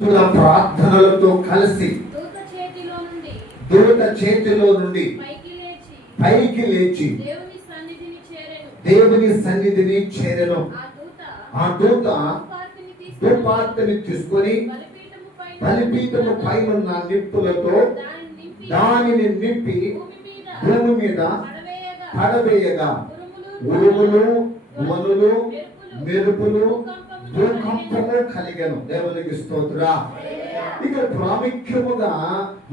ప్రార్థనలతో కలిసి దూత చేతిలో నుండి పైకి లేచి దేవుని సన్నిధిని చేరెను. ఆ దూత ధూపార్తిని తీసుకొని బలిపీఠము పైనున్న నిప్పులతో దానిని నింపి భూమి మీద పడవేయగా ఉరుములు ధ్వనులు మెరుపులు భూకంపము కలిగను. దేవునికి స్తోత్ర. ఇక్కడ ప్రాముఖ్యముగా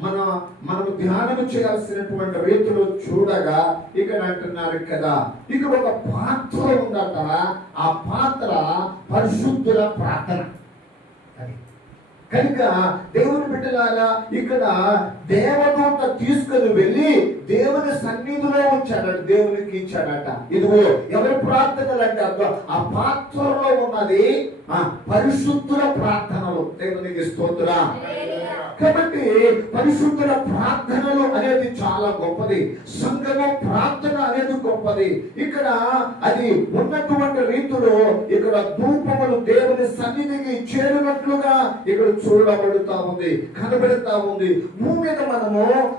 మనం ధ్యానం చేయాల్సినటువంటి రీతిలో చూడగా ఇక్కడ అంటున్నారు కదా, ఇక్కడ ఒక పాత్ర ఉందట. ఆ పాత్ర పరిశుద్ధుల ప్రార్థన. కనుక దేవుని బిడ్డలారా, ఇక్కడ దేవదూత తీసుకుని వెళ్ళి దేవుని సన్నిధిలో ఉంచాడట, దేవునికి ఇచ్చాడట. ఇదిగో ఎవరి ప్రార్థనలు అంటే ఆ పాత్రలో ఉన్నది పరిశుద్ధుల ప్రార్థనలు. దేవునికి స్తోత్రం. కాబట్టి పరిశుద్ధుల ప్రార్థనలు అనేది చాలా గొప్పది. సంఘము ప్రార్థన అనేది గొప్పది. ఇక్కడ అది ఉన్నటువంటి రీతిలో ఇక్కడ ధూపములు దేవుని సన్నిధికి చేరినట్లుగా ఇక్కడ చూడబడుతా ఉంది, కనబడుతా ఉంది. భూమి మీద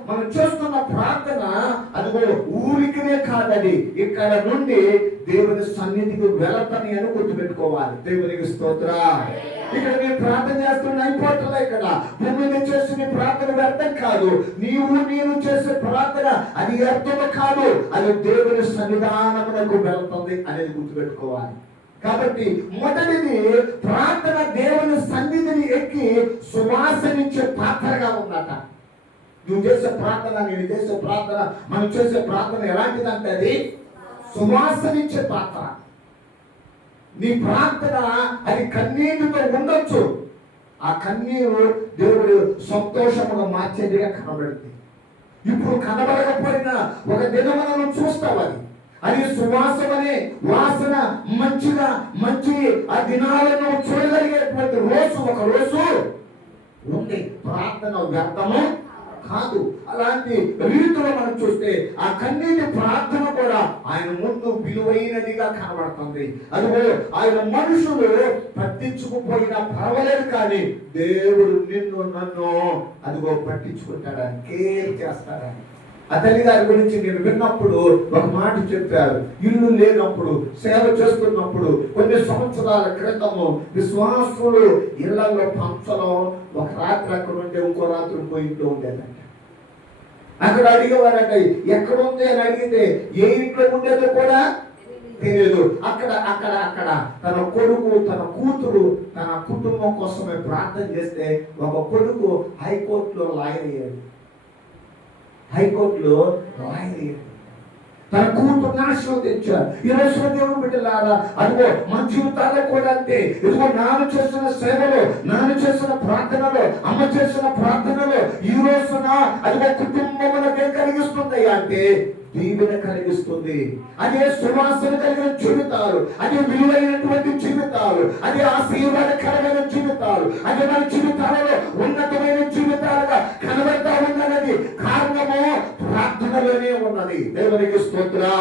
మనం చేస్తున్న ప్రార్థన అదిగో ఊరికినే కాదని ఇక్కడ నుండి దేవుని సన్నిధికి వెళతని అని గుర్తుపెట్టుకోవాలి. దేవునికి స్తోత్రం. ఇక్కడ నేను ప్రార్థన చేస్తున్నా అయిపోతుందా? ఇక్కడ భూమి మీద చేసిన ప్రార్థన వ్యర్థం కాదు. నేను చేసే ప్రార్థన అది వ్యర్థం కాదు, అది దేవుని సన్నిధానమునకు వెళుతుంది అనేది గుర్తుపెట్టుకోవాలి. కాబట్టి మొదటిది ప్రార్థన దేవుని సన్నిధిని ఎక్కి సువాసనిచ్చే పాత్రగా ఉందట. నువ్వు చేసే ప్రార్థన, నేను చేసే ప్రార్థన, మనం చేసే ప్రార్థన ఎలాంటిదంటే అది సువాసనిచ్చే పాత్ర. నీ ప్రార్థన అది కన్నీటితో ఉండొచ్చు. ఆ కన్నీరు దేవుడు సంతోషముగా మార్చేదిగా కనబడుతుంది. ఇప్పుడు కనబడకపోయినా ఒక దినమున చూస్తావు, అది సువాసమనే వాసన మంచి ఆ దినాలను చూడగలిగేటువంటి రోజు ఒక రోజు ఉంది. ప్రార్థన వ్యర్థము కాదు. అలాంటి రీతిలో మనం చూస్తే ఆ కన్నీటి ప్రార్థన కూడా ఆయన ముందు విలువైనదిగా కనబడుతుంది. అదిగో ఆయన మనుషులు పట్టించుకుపోయినా పర్వాలేదు, కానీ దేవుడు నన్ను అదిగో పట్టించుకుంటాడని, కేర్ చేస్తాడని. ఆ తల్లి గారి గురించి నేను విన్నప్పుడు ఒక మాట చెప్పారు. ఇల్లు లేనప్పుడు, సేవ చేస్తున్నప్పుడు కొన్ని సంవత్సరాల క్రితము విశ్వాసులు ఇళ్లలో పంచడం, ఒక రాత్రి అక్కడ ఉండే ఇంకో రాత్రి పోయింటూ ఉండేదంట. అక్కడ అడిగేవారంట, ఎక్కడుంది అని అడిగితే ఏ ఇంట్లో ఉండేదో కూడా తెలియదు. అక్కడ తన కొడుకు, తన కూతురు, తన కుటుంబం కోసమే ప్రార్థన చేస్తే ఒక కొడుకు హైకోర్టులో లాయర్ అయ్యాడు. తన కూతురు నాశనం తెచ్చారు. ఈరోజు దేవుని బిడ్డలారా, అదిగో మన జీవితాల్లో కూడా అంతే. ఇదిగో నాన్న చేస్తున్న సేవలో, నాన్న చేస్తున్న ప్రార్థనలో, అమ్మ చేస్తున్న ప్రార్థనలో ఈ రోజున అదిగో కుటుంబములకు ఏం కలిగిస్తుంది అంటే దీవెన కలిగిస్తుంది. అదే సువాసన కలిగిన జీవితాలు, అదే విలువైనటువంటి జీవితాలు, అదే ఆశీర్వాదకరమైన జీవితాలు, అదే మన జీవితాలలో ఉన్నతమైన జీవితాలుగా కనబడతా ఉన్నది. కారణము ప్రార్థనలోనే ఉన్నది. దేవునికి స్తోత్రం.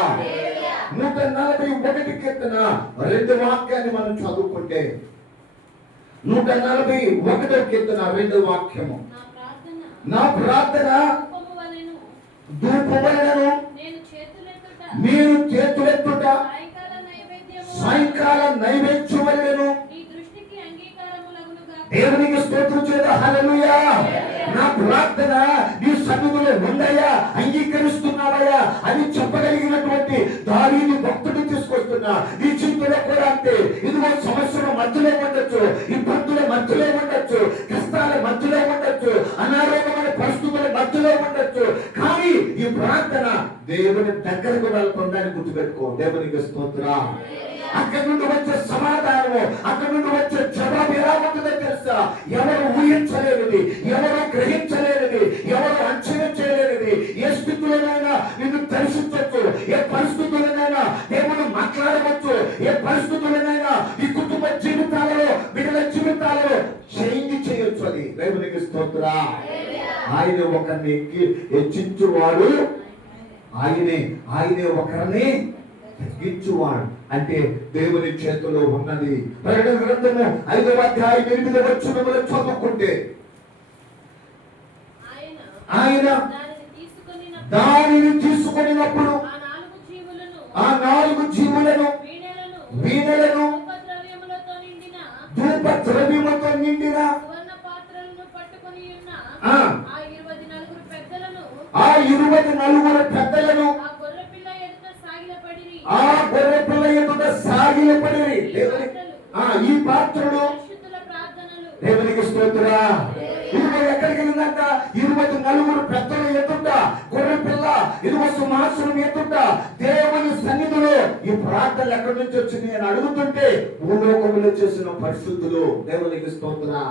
141 కీర్తన 2 వాక్యాన్ని మనం చదువుకుంటే, 141 కీర్తన 2 వాక్యము, నా ప్రార్థన ధూపములను మీరు చేతులెత్తుట సాయంకాల నైవేద్యములను దేవునికి స్తోత్రం చేద్దాం. హల్లెలూయా. నా ప్రార్థన నీ సన్నిధిలో ఉందయ్యా, అంగీకరిస్తున్నావయ్యా అని చెప్పగలిగినటువంటి దావీదు భక్తుడిని తీసుకొస్తున్నా. నీ జీవితంలో కూడా అంతే. ఇదిగో సమస్యల మధ్యలో ఉండొచ్చు, ఇబ్బందుల మధ్యలో ఉండొచ్చు, కష్టాల మధ్యలో ఉండొచ్చు, అనారోగ్యమైన పరిస్థితుల మధ్యలో ఉండొచ్చు, కానీ ఈ ప్రార్థన దేవుని దగ్గరకు వెళ్తుందని గుర్తుపెట్టుకో. దేవునికి స్తోత్రం. అక్కడి నుండి వచ్చే సమాధానము, అక్కడి నుండి వచ్చే జవాబు ఎలా ఉంటుందో తెలుసా? ఎవరు ఊహించలేనిది, ఎవరు గ్రహించలేనిది, ఎవరు అంచనా చేయలేనిది. ఏ స్థితిలోనైనా నిన్ను దర్శించవచ్చు, ఏ పరిస్థితులనైనా దేవుడు మాట్లాడవచ్చు, ఏ పరిస్థితులనైనా ఈ కుటుంబ జీవితాలలో, బిడ్డల జీవితాలలో చేంజ్ చేయొచ్చు. అది దేవునికి స్తోత్రం. ఆయన ఒకరిని హెచ్చించువాడు, ఆయనే ఒకరిని తగ్గించువాడు. అంటే దేవుని చేతిలో ఉన్నది. ప్రకటన గ్రంథము 5వ అధ్యాయం 8వ వచనములో చదువుకుంటే ఆయన దానిని తీసుకొనినప్పుడు ఆ 4 జీవులను వీణలను ధూప ద్రవ్యములతో నిండిన ఆ 24 పెద్దలను ఆ గొర్రె పిల్ల ఎదుట సాగిలపడిరి. ఈ పాత్రలు దేవునికి స్తోత్రా. ఇదిగో ఎక్కడికి వెళ్ళిందంట? 24 పెద్దలు ఎదుట గొర్రె పిల్ల, ఇదిగో సింహాసనం ఎదుట దేవుని సన్నిధిలో ఈ ప్రార్థనలు ఎక్కడి నుంచి వచ్చింది అని అడుగుతుంటే భూలోకములో చేసిన పరిశుద్ధులు. దేవునికి స్తోత్రా.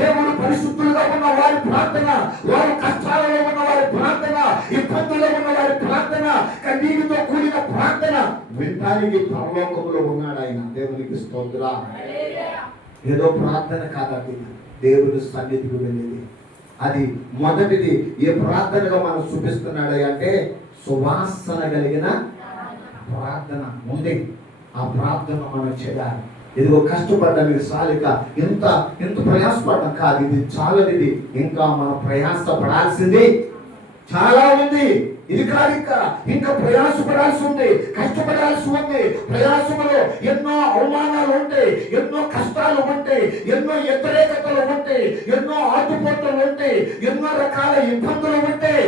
దేవుడు పరిశుద్ధులుగా ఉన్న వారి ప్రార్థన, వారి కష్టాలలో ఉన్న వారి ప్రార్థన, ఇబ్బందుల్లో ఉన్న వారి ప్రార్థన, కన్నీటితో కూడిన ప్రార్థన వినడానికి పరలోకంలో ఉన్నాడు ఆయన. దేవునికి స్తోత్రా. ఏదో ప్రార్థన కాదండి, దేవుని సన్నిధికి వెళ్ళేది. అది మొదటిది ఏ ప్రార్థనగా మనం చూపిస్తున్నాడు అంటే సువాసన కలిగిన ప్రార్థన ఉంది. ఆ ప్రార్థన మనం చేయాలి. ఇదిగో కష్టపడ్డానికి సాలిక ఎంత ప్రయాసపడడం కాదు, ఇది చాలనిది. ఇంకా మనం ప్రయాసపడాల్సింది చాలా ఉంది. ఇది కాదు, ఇంకా ప్రయాసపడాల్సి ఉంది, కష్టపడాల్సి ఉంది. ప్రయాసములో ఎన్నో అవమానాలు ఉంటాయి, ఎన్నో కష్టాలు ఉంటాయి, ఎన్నో వ్యతిరేకతలు ఉంటాయి, ఎన్నో ఆటుపోట్లు ఉంటాయి, ఎన్నో రకాల ఇబ్బందులు ఉంటాయి.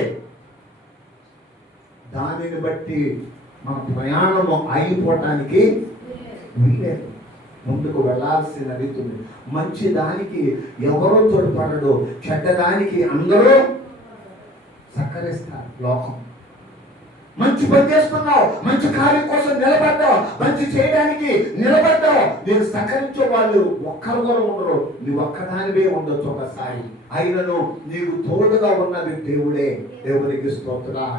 దానిని బట్టి మన ప్రయాణము అయిపోవటానికి వీలేదు. ముందుకు వెళ్లాల్సిన రీతి ఉంది. మంచి దానికి ఎవరో తోడ్పడడు, చెడ్డదానికి అందరూ సహకరిస్తారు. లోకం మంచి పని చేస్తున్నావు, మంచి కార్యం కోసం నిలబడ్డావు, మంచి చేయడానికి నిలబడ్డావు, నీకు సహకరించే వాళ్ళు ఒక్కరు కూడా ఉండరు. నువ్వు ఒక్కదానివే ఉండొచ్చు ఒకసారి. అయినను నీకు తోడుగా ఉన్నది దేవుడే. దేవునికి స్తోత్రం.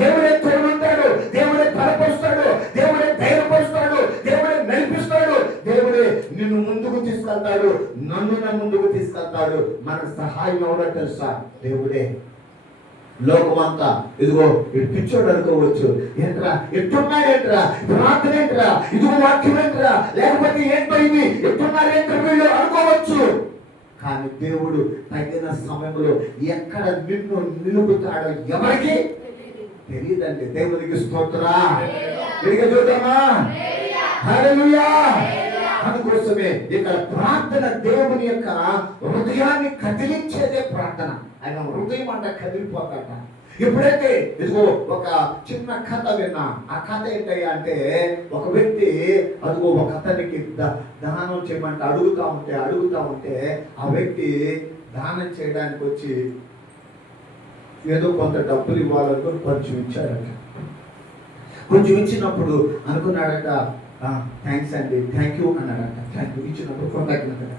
దేవుడే తోడుంటాడు, దేవుడే బలపరుస్తాడు, దేవుడే ధైర్యపరుస్తాడు, దేవుడే నడిపిస్తాడు, దేవుడే నిన్ను ముందుకు తీసుకెళ్తాడు, నన్ను ముందుకు తీసుకెళ్తాడు. మనకు సహాయం ఎవరో తెలుసా? దేవుడే. లోకమంతా ఇదిగో ఇటు పిచ్చోడు అనుకోవచ్చు, ఏంట్రా ఎట్టున్నాడు, ఏంట్రా ప్రార్థన, ఏంట్రా ఇదిగో వాక్యం, ఏంట్రా లేకపోతే ఏంటో ఇది ఎట్టున్నారు, ఏంట్రా వీళ్ళు అనుకోవచ్చు. కానీ దేవుడు తగిన సమయంలో ఎక్కడ నిన్ను నిలుపుతాడో ఎవరికి తెలియదండి. దేవునికి స్తోత్రా. తిరిగి చూద్దామా? హల్లెలూయా. అందుకోసమే ఇక్కడ ప్రార్థన దేవుని యొక్క హృదయాన్ని కదిలించేదే ప్రార్థన. ఆయన హృదయం అంట కదిలిపోతాట. ఎప్పుడైతే ఇదిగో ఒక చిన్న కథ విన్నా. ఆ కథ ఏంటయ్యా అంటే ఒక వ్యక్తి అదిగో ఒక అతనికి దానం చేయమంటే అడుగుతా ఉంటే ఆ వ్యక్తి దానం చేయడానికి వచ్చి ఏదో కొంత డబ్బులు ఇవ్వాలనుకుని కొంచెం ఇచ్చాడట. కొంచెం ఇచ్చినప్పుడు అనుకున్నాడట, థ్యాంక్స్ అండి, థ్యాంక్ యూ అన్నాడట. థ్యాంక్ యూ ఇచ్చినప్పుడు కృతజ్ఞత.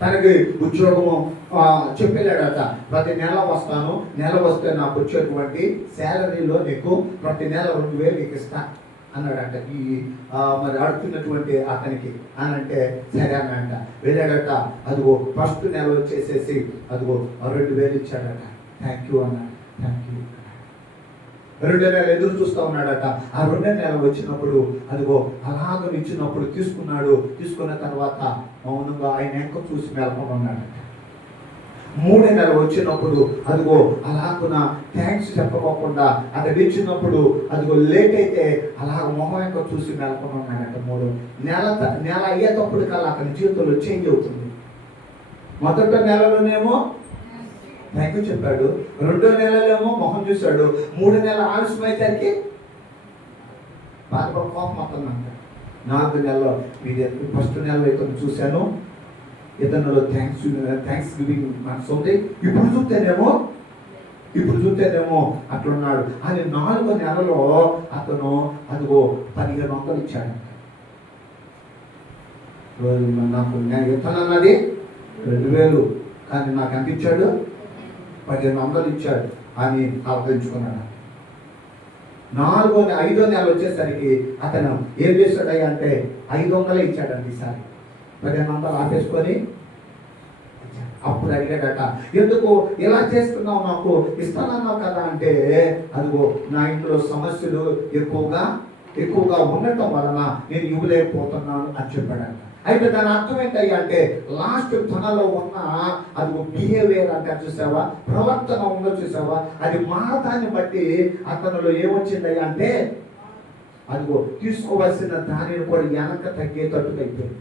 తనకి ఉద్యోగము చెప్పాడట, ప్రతి నెల వస్తాను, నెల వస్తే నాకు వచ్చేటువంటి శాలరీలో నీకు ప్రతి నెల 2000 నీకు ఇస్తా అన్నాడట. ఈ మరి అడుగుతున్నటువంటి అతనికి అని అంటే సరే అన్నట. వెళ్ళాడట. అదిగో ఫస్ట్ నెల వచ్చేసేసి అదిగో 2000 ఇచ్చాడట. థ్యాంక్ యూ అన్నాడు. Thank you. 2 నెలలు ఎదురు చూస్తూ ఉన్నాడట. ఆ 2 నెలలు వచ్చినప్పుడు అదిగో అలాగ ఇచ్చినప్పుడు తీసుకున్నాడు. తీసుకున్న తర్వాత మౌనంగా ఆయన ఎంక చూసి మేల్కొని ఉన్నాడట. 3 నెలలు వచ్చినప్పుడు అదిగో అలాగున థ్యాంక్స్ చెప్పకుండా అతడు ఇచ్చినప్పుడు అదిగో లేట్ అయితే అలాగ మొహం ఎంక చూసి మేల్కొని ఉన్నాడట. 3 నెల అయ్యేటప్పుడు కల్లా అతని జీవితంలో చేంజ్ అవుతుంది. మొదటి నెలలోనేమో థ్యాంక్ యూ చెప్పాడు, 2 నెలలేమో మొహం చూశాడు, 3 నెలల ఆలస్యం అయితే బాధపడ కోపం అవుతుందంట. 4 నెలలో మీది ఫస్ట్ నెలలో ఇతను చూశాను, ఇతనులో థ్యాంక్స్ గివింగ్ మనసు ఉంది. ఇప్పుడు చూస్తేనేమో అట్లున్నాడు అని 4వ నెలలో అతను అదిగో 1500 ఇచ్చాడు. నాకు నేను ఇతను అన్నది 2000, కానీ నాకు ఎంత ఇచ్చాడు? 1500 ఇచ్చాడు అని ఆలోచించుకున్నాడు. 5వ నెల వచ్చేసరికి అతను ఏం చేశాడయ్యా అంటే 500 ఇచ్చాడండి. ఈసారి 1500 ఆపేసుకొని అప్పుడు అడిగాడట, ఎందుకు ఇలా చేస్తున్నావు, నాకు ఇస్తానన్నావు కదా అంటే అదిగో నా ఇంట్లో సమస్యలు ఎక్కువగా ఎక్కువగా ఉండటం వలన నేను ఇవ్వలేకపోతున్నాను అని చెప్పాడంట. అయితే దాని అర్థం ఏంటయ్యా అంటే లాస్ట్ తనలో ఉన్న అది బిహేవియర్ అంటే చూసావా, ప్రవర్తన ఉందో చూసావా, అది మారటాన్ని బట్టి అతనిలో ఏమొచ్చిందయ్యా అంటే అదిగో తీసుకోవాల్సిన దానిని కూడా వెనక తగ్గేటట్టుగా అయిపోయింది.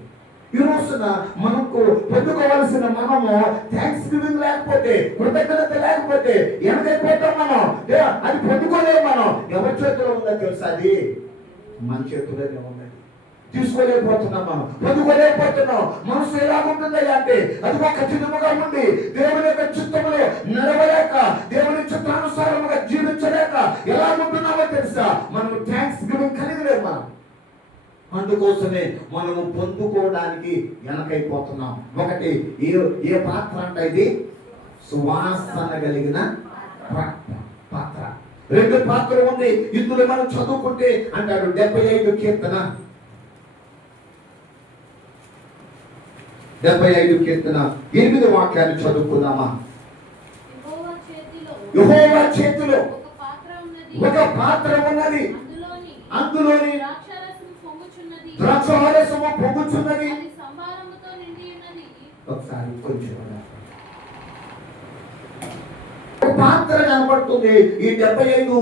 ఈ రోజున మనకు పొందుకోవాల్సిన మనము థ్యాంక్స్ గివింగ్ లేకపోతే, కృతజ్ఞత లేకపోతే వెనకైపోతాం మనం. అది పొందుకోలేము మనం. ఎవరి చేతిలో ఉందో తెలుసా? అది మన చేతిలోనే ఉన్నది. తీసుకోలేకపోతున్నాం, మనం పొందుకోలేకపోతున్నాం. మనసు ఎలాగుంటుంది అంటే అది ఒక కఠినముగా ఉండి దేవుని యొక్క చిత్తములో నడవలేక, దేవుని చిత్తానుసారముగా జీవించలేక ఎలా ఉంటున్నామో తెలుసా? మనం థ్యాంక్స్ గివింగ్ కలిగలేము మనం. అందుకోసమే మనము పొందుకోవడానికి వెనకైపోతున్నాం. ఒకటి ఏ పాత్ర అంటే ఇది సువాసన కలిగిన పాత్ర. రెండు పాత్ర ఉంది. ఇందులో మనం చదువుకుంటే అంటాడు 75 కీర్తన 8 వాక్యాన్ని చదువుకుందామా? యెహోవా చేతిలో ఒక పాత్ర ఉన్నది, అందులోని ద్రాక్షారసము పొంగుచున్నది. ఒకసారి కొంచెం పాత్ర కనబడుతుంది. ఈ 75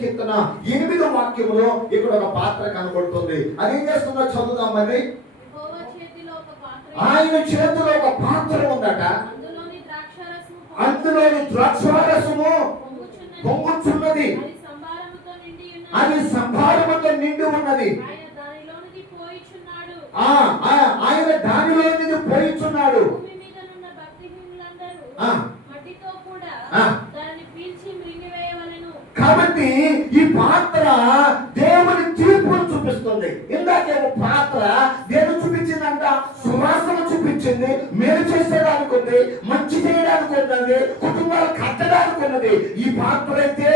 కీర్తన 8 వాక్యంలో ఇక్కడ ఒక పాత్ర కనబడుతుంది. అదేం చేస్తుందో చదువుదామని. ఆయన చేతిలో ఒక పాత్ర ఉందట, అందులోని ద్రాక్షారసము పొంగుచున్నది, అది సంభారముతో నిండి ఉన్నది. ఆయన దానిలో నుండి పోయిచున్నాడు. కాబట్టి ఈ పాత్ర దేవుని తీర్పును చూపిస్తుంది. ఇందాకేమో పాత్ర దేవుడు చూపించిందంట, సువాసన చూపించింది, మేలు చేసేదానికి ఉంది, మంచి చేయడానికి ఉన్నది, కుటుంబాలు కట్టడానికి ఉన్నది. ఈ పాత్ర అయితే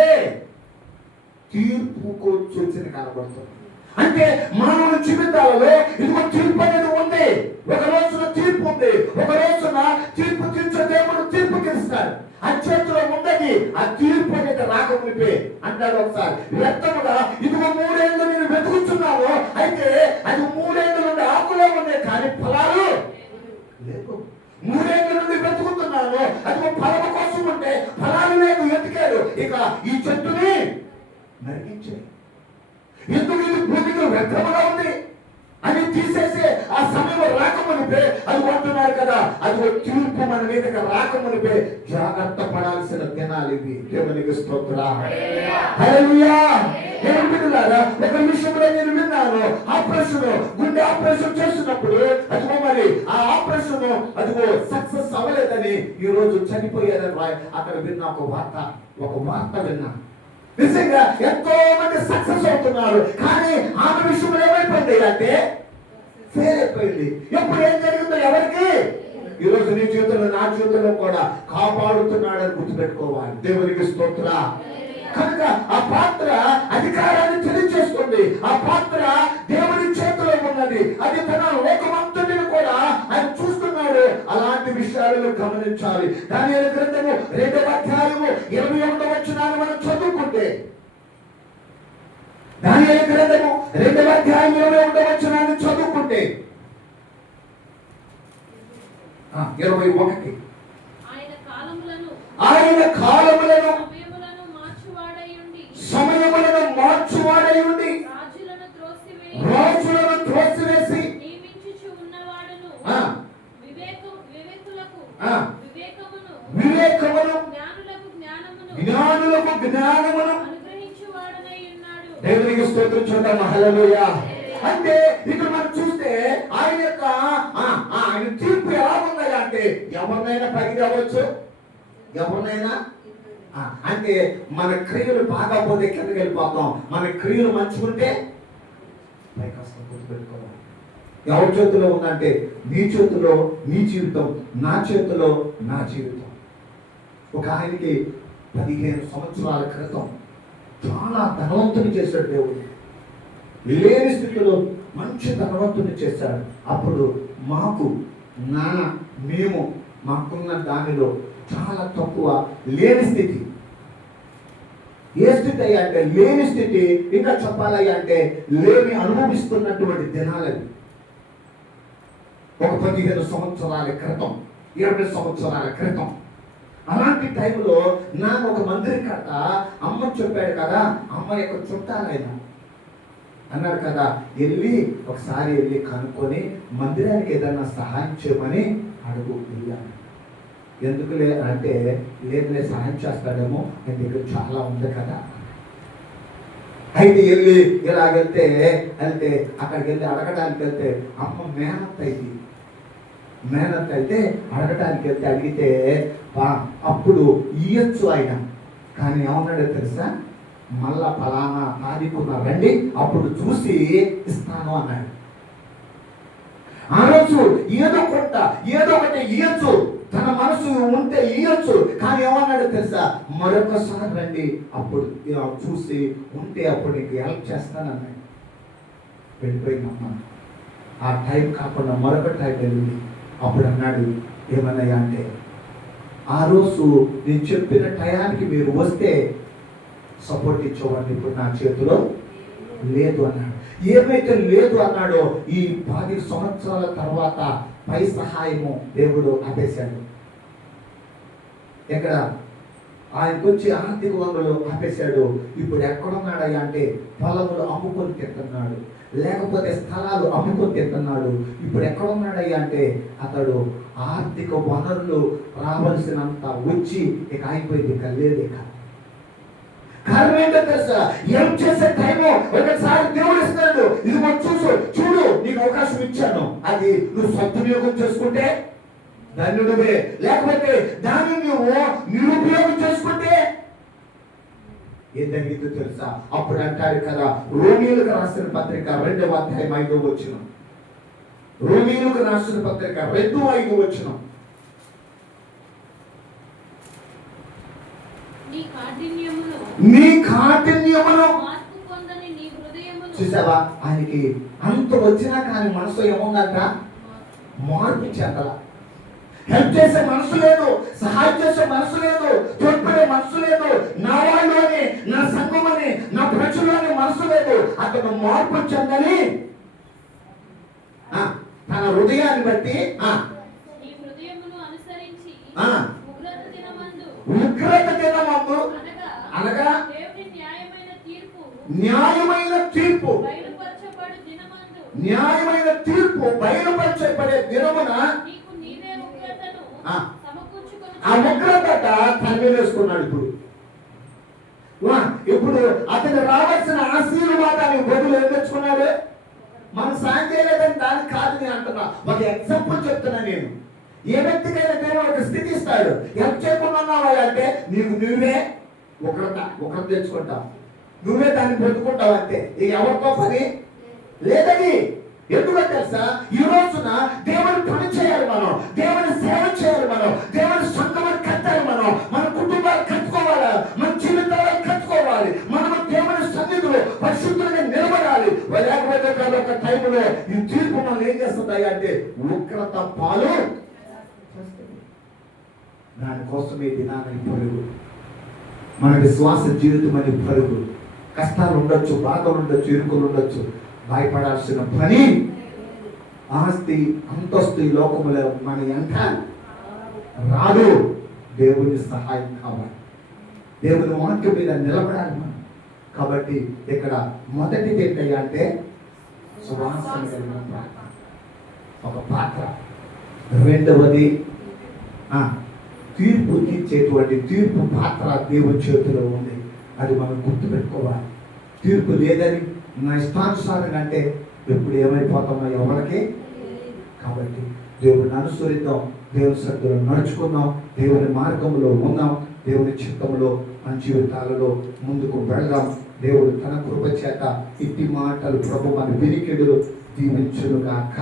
తీర్పుకు సూచన కనబడుతుంది. అంటే మానవుల జీవితాలలో ఇదిగో తీర్పు అనేది ఉంది. ఒక రోజున తీర్పు ఉంది, ఒక రోజున తీర్పు తీర్చే దేవుడు తీర్పు తీరుస్తాడు. ఆ చేతిలో ఉన్నది ఆ తీర్పు అనేది రాకమునిపే అంటాడు. ఒకసారి వ్యక్తముగా ఇదిగో 3 ఏళ్ళు నేను వెతుకుతున్నాను, అయితే అది 3 ఏళ్ళ నుండి ఆకులే ఉన్నాయి కానీ ఫలాలు లేవు. 3 ఏళ్ళ నుండి వెతుకుతున్నాను, అది ఫలము కోసం ఉంటే ఫలాలు లేదు, వెతికాడు. ఇక ఈ చెట్టుని నరికించాడు. ఎందుకు ఇది భూమికి వ్యర్థముగా ఉంది అని తీసేసి ఆ సమయంలో రాకమునిపే అది అంటున్నారు కదా, అది తీర్పు మన మీదకి రాకమునిపే జాగ్రత్త పడాల్సిన దినాలు ఇవి. దేవునికి స్తోత్రం. హల్లెలూయా. ఒక విషయంలో నేను విన్నాను, ఆపరేషన్, గుండె ఆపరేషన్ చేసినప్పుడు అదిగో మరి ఆ ఆపరేషన్ అదిగో సక్సెస్ అవ్వలేదని ఈ రోజు చనిపోయారని అక్కడ విన్న ఒక వార్త విన్నా. నిజంగా ఎంతో మంది సక్సెస్ అవుతున్నారు, కానీ ఆమె విషయంలో ఏమైపోయింది అంటే ఫెయిల్ అయిపోయింది. ఎప్పుడు ఏం జరిగిందో ఎవరికి? ఈ రోజు నీ చేతుల్లో నా చేతుల్లో కూడా కాపాడుతున్నాడని గుర్తుపెట్టుకోవాలి. దేవునికి స్తోత్రం. కనుక ఆ పాత్ర అధికారాన్ని తెలియజేస్తుంది. ఆ పాత్ర దేవుని చేతిలో ఉన్నది. అది తన లోకమంతటిని కూడా ఆయన చూస్తున్నాడు. అలాంటి విషయాలను గమనించాలి. దానియేలు గ్రంథము 2వ అధ్యాయము 21వ వచనాన్ని మనం చదువుకుంటే, దానియేలు గ్రంథము 2వ అధ్యాయం 21వ వచనాన్ని చదువుకుంటే 21 ఆయన కాలములను సమయములను మార్చువాడై ఉండి రాజులను త్రోసివేసి వివేకమును జ్ఞానులకు జ్ఞానమును దేవునికి స్తోత్రం చూద్దాం. హల్లెలూయా. అంటే ఇక్కడ మనం చూస్తే ఆయన తీర్పు ఎలా ఉందా అంటే ఎవరినైనా పైకి అవ్వచ్చు, ఎవరినైనా. అంటే మన క్రియలు బాగా పోతే కిందకి వెళ్ళిపోతాం, మన క్రియలు మంచుకుంటే పైకి వస్తాం. గుర్తుపెట్టుకోవాలి. ఎవరి చేతిలో ఉందంటే నీ చేతిలో నీ జీవితం, నా చేతిలో నా జీవితం. ఒక ఆయనకి 15 సంవత్సరాల క్రితం చాలా ధనవంతుని చేశాడు దేవుడు. లేని స్థితిలో మంచి ధనవంతుని చేశాడు. అప్పుడు మేము మాకున్న దానిలో చాలా తక్కువ లేని స్థితి. ఏ స్థితి అయ్యా అంటే లేని స్థితి. ఇంకా చెప్పాలయ్యా అంటే లేని అనుభవిస్తున్నటువంటి దినాలవి. ఒక 15 సంవత్సరాల క్రితం, 20 సంవత్సరాల క్రితం అలాంటి టైంలో నాకు ఒక మందిరం కట్ట అమ్మ చెప్పాడు కదా, అమ్మ యొక్క చుట్టాలైన అన్నాడు కదా, ఒకసారి వెళ్ళి కనుక్కొని మందిరానికి ఏదన్నా సహాయం చేయమని అడుగు వెళ్ళాను. ఎందుకు అంటే లేదులే సహాయం చేస్తాడేమో, ఆయన దగ్గర చాలా ఉంది కదా. అయితే వెళ్ళి ఇలాగెళ్తే అక్కడికి వెళ్ళి అడగడానికి వెళ్తే అమ్మ మేనత్ అయితే అడగడానికి వెళ్తే అడిగితే అప్పుడు ఇయ్యొచ్చు ఆయన. కానీ ఏమన్నాడో తెలుసా, మళ్ళా ఫలానా తారీఖున రండి అప్పుడు చూసి ఇస్తాను అన్నాడు. ఆ రోజు ఏదో ఒకటి ఇయ్యొచ్చు, తన మనసు ఉంటే ఇయ్యొచ్చు. కానీ ఏమన్నాడు తెలుసా, మరొకసారి రండి అప్పుడు చూసి ఉంటే అప్పుడు నీకు హెల్ప్ చేస్తానన్నాడు. వెళ్ళిపోయిందమ్మా. ఆ టైం కాకుండా మరొక టైం వెళ్ళింది. అప్పుడు అన్నాడు ఏమన్నాయా అంటే, ఆ రోజు నేను చెప్పిన టయానికి మీరు వస్తే సపోర్ట్ ఇచ్చేవాడిని, ఇప్పుడు నా చేతిలో లేదు అన్నాడు. ఏమైతే లేదు అన్నాడో ఈ 10 సంవత్సరాల తర్వాత పై సహాయము దేవుడు ఆపేశాడు. ఎక్కడ ఆయనకు వచ్చి ఆర్థిక వనరులు ఆపేశాడు. ఇప్పుడు ఎక్కడున్నాడయ్యా అంటే పొలములు అమ్ముకొని తింటున్నాడు, లేకపోతే స్థలాలు అమ్ముకొని తింటున్నాడు. ఇప్పుడు ఎక్కడున్నాడయ్యా అంటే అతడు ఆర్థిక వనరులు రావాల్సినంత వచ్చి ఇక అయిపోయింది, ఇక లేదు. ఇక కారణం ఏంటో తెలుసా, ఏం చేసే టైము ఒకసారి దేవుడు ఇస్తాడు. ఇది చూడు నీకు అవకాశం ఇచ్చాను, అది నువ్వు సద్వినియోగం చేసుకుంటే ధన్యుడివే, లేకపోతే దాన్ని నువ్వు నిరుపయోగం చేసుకుంటే ఏం జరిగిందో తెలుసా. అప్పుడు అంటారు కదా, రోమీయులకు రాసిన పత్రిక 2వ అధ్యాయం 5వ వచనం. రోమీయులకు రాసిన పత్రిక 2:5 వచనం. నీ కాఠిన్యమును చూసావా, ఆయనకి అంత వచ్చినా కానీ మనసు ఏముందంట, మార్పు చెందల. హెల్ప్ చేసే మనసు లేదు, సహాయం చేసే మనసు లేదు, తోడ్పడే మనసు లేదు, నా వాళ్ళు అని, నా సంఘం అని, నా ప్రజలు అని మనసు లేదు. అతను మార్పు చెందని తన హృదయాన్ని బట్టి ఉగ్రత దినమందు అనగా న్యాయమైన తీర్పు బయలుపరచబడే దినమున ఆ ఉగ్రత తన మీద వేసుకున్నాడు. ఇప్పుడు అతను రావాల్సిన ఆశీర్వాదాన్ని బదులు ఏం తెచ్చుకున్నాడు. మనం సాయం చేయలేదని దానికి కాదు నేను అంటున్నా, ఒక ఎగ్జాంపుల్ చెప్తున్నా. నేను ఏ వ్యక్తికైనా దేవుడు ఒక స్థితి ఇస్తాడు, హెల్ప్ చేయకుండా ఉన్నావా అంటే నీకు నువ్వే ఒకరు తెచ్చుకుంటావు, నువ్వే దాన్ని పొందుకుంటావు అంతే. ఇక ఎవరితో పని లేదని. ఎందుకో తెలుసా, ఈ రోజున దేవుని పని చేయాలి, మనం దేవుని సేవ చేయాలి, మనం దేవుని సంఘాన్ని కట్టాలి, మన కుటుంబాలు కట్టుకోవాలి, మన జీవితాలు కట్టుకోవాలి, మనం దేవుని సన్నిధిలో పరిశుద్ధంగా నిలబడాలి. లేకపోతే ఒక టైంలో ఈ తీర్పు మనం ఏం చేస్తుంది అంటే ఉగ్రత పాలు. దానికోసం ఈ దినాన్ని పరుగు, మన విశ్వాస జీవితం అని పరుగు. కష్టాలు ఉండొచ్చు, బాధలు ఉండొచ్చు, ఇరుకులు ఉండొచ్చు, భయపడాల్సిన పని. ఆస్తి అంతస్తు ఈ లోకములో మన ఎంత రాదు. దేవుని సహాయం కావాలి, దేవుని వాక్యం మీద నిలబడాలి మనం. కాబట్టి ఇక్కడ మొదటిది ఏంటయ్యా అంటే సువాసన కలిగిన పాత్ర, ఒక పాత్ర. రెండవది తీర్పు తీర్చేటువంటి తీర్పు పాత్ర దేవుని చేతిలో ఉంది. అది మనం గుర్తుపెట్టుకోవాలి. తీర్పు లేదని నా ఇష్టానుసారం అంటే ఎప్పుడు ఏమైపోతామో ఎవరికి. కాబట్టి దేవుడిని అనుసరిద్దాం, దేవుని సన్నిధిలో నడుచుకుందాం, దేవుని మార్గంలో ఉందాం, దేవుని చిత్తంలో మన జీవితాలలో ముందుకు వెళదాం. దేవుడు తన కృప చేత ఇట్టి మాటలు ప్రభు మన వినికిడులు దీవించునుగాక.